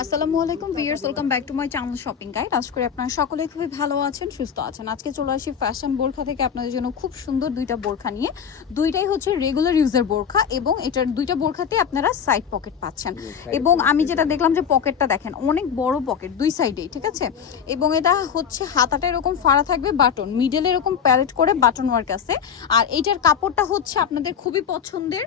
আসসালামু আলাইকুম viewers, welcome back to my channel shopping guide. আশা করি আপনারা সকলেই খুবই ভালো আছেন, সুস্থ আছেন। আজকে চলে আসি ফ্যাশন বোরখা থেকে আপনাদের জন্য খুব সুন্দর দুইটা বোরখা নিয়ে। দুইটাই হচ্ছে রেগুলার ইউজের বোরখা এবং এটার দুইটা বোরখাতে আপনারা সাইড পকেট পাচ্ছেন। এবং আমি যেটা দেখলাম যে পকেটটা দেখেন অনেক বড় পকেট দুই সাইডেই, ঠিক আছে। এবং এটা হচ্ছে হাতাটা এরকম ফাড়া থাকবে, বাটন মিডলে এরকম প্যালেট করে বাটন ওয়ার্ক আছে। আর এইটার কাপড়টা হচ্ছে আপনাদের খুবই পছন্দের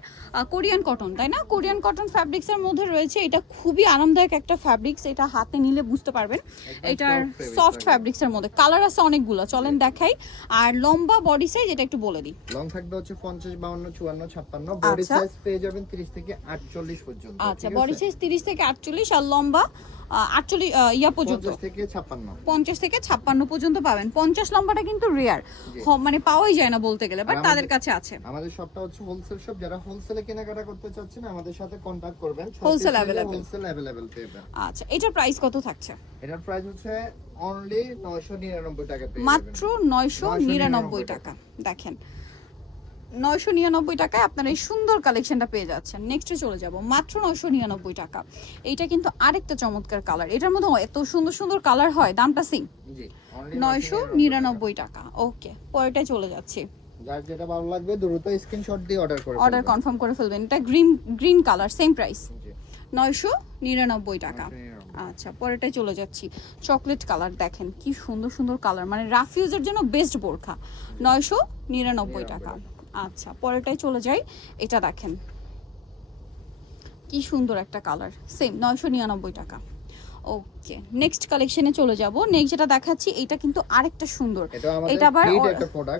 কোরিয়ান কটন, তাই না? কোরিয়ান কটন ফ্যাব্রিক্সের মধ্যে রয়েছে। এটা খুবই আরামদায়ক একটা ফ্যাব্রিক্স, এটা হাতে নিলে বুঝতে পারবেন। এটার সফট ফ্যাব্রিক্সের মধ্যে কালার আছে অনেকগুলো, চলেন দেখাই। আর লম্বা বডি সাইজ এটা একটু বলে দিই। লং থাকবে হচ্ছে 50 52 54 56, বডি সাইজ পেয়ে যাবেন 30 থেকে 48 পর্যন্ত। আচ্ছা, বডি সাইজ 30 থেকে 48 আর লম্বা 48 ইয়া পর্যন্ত 50 থেকে 56। 50 থেকে 56 পর্যন্ত পাবেন। 50 লম্বাটা কিন্তু রেয়ার, মানে পাওয়াই যায় না বলতে গেলে, বাট তাদের কাছে আছে। আমাদের শপটা হচ্ছে হোলসেল শপ, যারা হোলসেলে কেনাকাটা করতে চাচ্ছেন আমাদের সাথে কন্টাক্ট করবেন। হোলসেল अवेलेबल পেবেন। আচ্ছা, এটার প্রাইস কত থাকছে? এটার প্রাইস হচ্ছে অনলি 999 টাকা পেয়ে যাবেন। মাত্র 999 টাকা। দেখেন 999 টাকায় আপনারা এই সুন্দর কালেকশনটা পেয়ে যাচ্ছেন। নেক্সটে চলে যাব, মাত্র 999 টাকা। এইটা কিন্তু আরেকটা চমৎকার কালার, এটার মধ্যে এত সুন্দর সুন্দর কালার হয়, দামটা সিং। জি, 999 টাকা। ওকে, পরেরটায় চলে যাচ্ছি। যার যেটা ভালো লাগবে দ্রুত স্ক্রিনশট দিয়ে অর্ডার করে অর্ডার কনফার্ম করে ফেলবেন। এটা গ্রিন কালার, সেম প্রাইস 999 টাকা। আচ্ছা, পরেরটায় চলে যাচ্ছি। চকলেট কালার, দেখেন কি সুন্দর সুন্দর কালার, মানে রাফ ইউজের জন্য বেস্ট বোরখা। 999 টাকা। আচ্ছা, পরেরটায় চলে যাই। এটা দেখেন কি সুন্দর একটা কালার, সেম 999 টাকা। ওকে, নেক্সট কালেকশনে চলে যাব। নেক্সট যেটা দেখাচ্ছি এটা কিন্তু আরেকটা সুন্দর, এটা আবার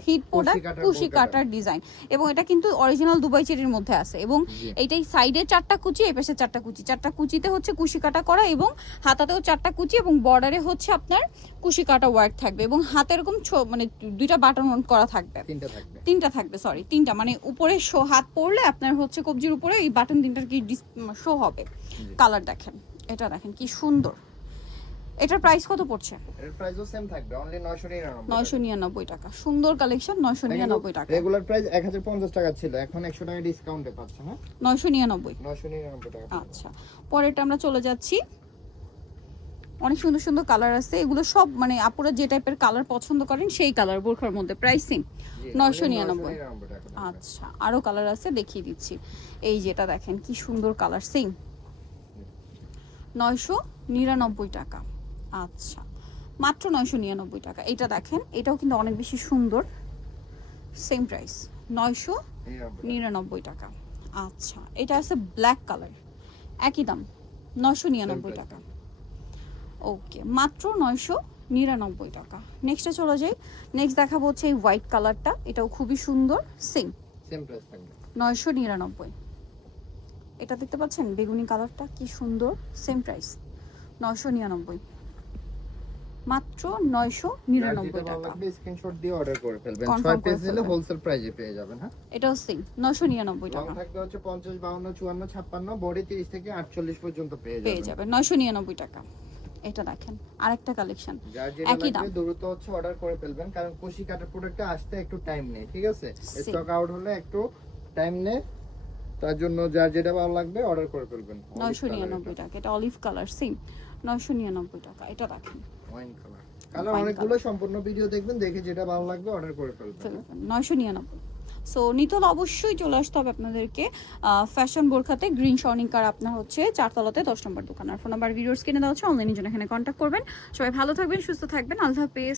হিট প্রোডাক্ট, কুশি কাটার ডিজাইন। এবং এটা কিন্তু অরিজিনাল দুবাই চেরির মধ্যে আছে। এবং এইটাই সাইডে চারটা কুচি, এই পাশে চারটা কুচি, চারটা কুচিতে হচ্ছে কুশি কাটা করা এবং হাতাতেও চারটা কুচি এবং বর্ডারে হচ্ছে আপনার কুশি কাটা ওয়ার্ক থাকবে এবং হাতে এরকম মানে দুইটা বাটন করা থাকবে, তিনটা থাকবে সরি তিনটা, মানে উপরে শো হাত পড়লে আপনার হচ্ছে কবজির উপরে এই বাটন তিনটার কি শো হবে। কালার দেখেন, এটা দেখেন কি সুন্দর। এটার প্রাইস কত পড়ছে? এর প্রাইসও সেম থাকবে, অনলি 999 টাকা। সুন্দর কালেকশন, 999 টাকা। রেগুলার প্রাইস 1050 টাকা ছিল, এখন 100 টাকা ডিসকাউন্টে পাচ্ছেন। হ্যাঁ, 999 টাকা। আচ্ছা, পরেরটা আমরা চলে যাচ্ছি। অনেক সুন্দর সুন্দর কালার আছে, এগুলো সব মানে আপুরা যে টাইপের কালার পছন্দ করেন সেই কালার বোরখার মধ্যে। প্রাইসিং 999। আচ্ছা, আরো কালার আছে, দেখিয়ে দিচ্ছি। এই যেটা দেখেন কি সুন্দর কালার, সিং 999 টাকা। আচ্ছা, মাত্র 999 টাকা। এটা দেখেন, এটাও কিন্তু অনেক বেশি সুন্দর, সেম প্রাইস 999 টাকা। আচ্ছা, এটা আছে ব্ল্যাক কালার, একই দাম 999 টাকা। ওকে, মাত্র 999 টাকা। নেক্সটে চলে যাই। নেক্সট দেখাবো হচ্ছে এই হোয়াইট কালারটা, এটাও খুবই সুন্দর, সেম প্রাইস থাকবে 999। এটা দেখতে পাচ্ছেন বেগুনি কালারটা কি সুন্দর, সেম প্রাইস 999। মাত্র 999 টাকা। স্ক্রিনশট দিয়ে অর্ডার করে ফেলবেন। 6 পিস নিলে হোলসেল প্রাইসে পেয়ে যাবেন। হ্যাঁ, এটাও সেম 999 টাকা। লং থাকবে হচ্ছে 50 52 54 56, বডি 30 থেকে 48 পর্যন্ত পেয়ে যাবেন 999 টাকা। এটা দেখেন আরেকটা কালেকশন, একই দাম। দ্রুত হচ্ছে অর্ডার করে ফেলবেন, কারণ কুশি কাটার প্রোডাক্টটা আসতে একটু টাইম নেয়, ঠিক আছে? স্টক আউট হলে একটু টাইম নেয়, তার জন্য যার যেটা ভালো লাগবে অর্ডার করে ফেলবেন। 999 টাকা। এটা অলিভ কালার, সেম 999 টাকা। এটা দেখেন ওয়াইন কালার অনেকগুলো, সম্পূর্ণ ভিডিও দেখবেন, দেখে যেটা ভালো লাগবে অর্ডার করে ফেলবেন। 999। সো নিতে হলে অবশ্যই চলে আসতে হবে আপনাদেরকে ফ্যাশন বোরখাতে। গ্রিন শর্নিকার আপনার হচ্ছে 4 তলাতে 10 নম্বর দোকান। আর ফোন নাম্বার ভিডিওস কিনে দেওয়া হচ্ছে, অনলাইনের জন্য এখানে কন্ট্যাক্ট করবেন। সবাই ভালো থাকবেন, সুস্থ থাকবেন, আল্লাহ হাফেজ।